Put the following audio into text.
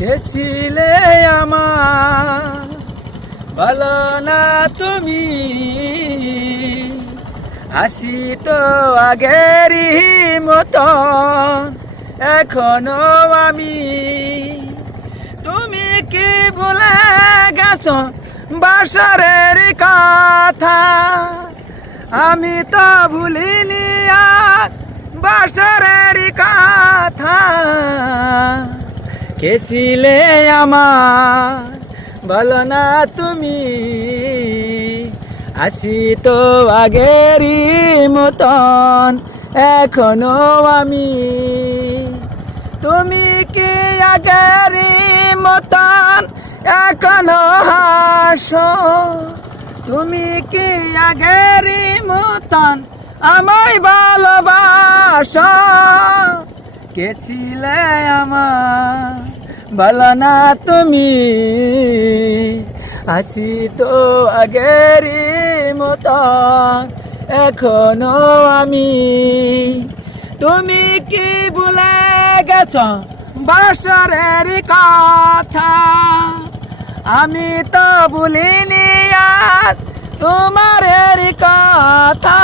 গেছিলে আমার ভালো না তুমি, আসি তো আগেরই মতন এখনো আমি। তুমি কি ভুলে গেছো বাসরের কথা, আমি তো ভুলিনি আর বাসরের কথা। গেছিলে আমার ভালো না তুমি, আসি তো আগেরই মতন এখনো আমি। তুমি কি আগেরই মতন এখনো হাসো, তুমি কি আগেরই মতন আমায় ভালোবাসো। গেছিলে আমার ভালো না তুমি, আসি তো আগেরই মতন এখনো আমি। তুমি কি ভুলে গেছো বাসরের কথা, আমি তো ভুলিনি আর তোমার কথা।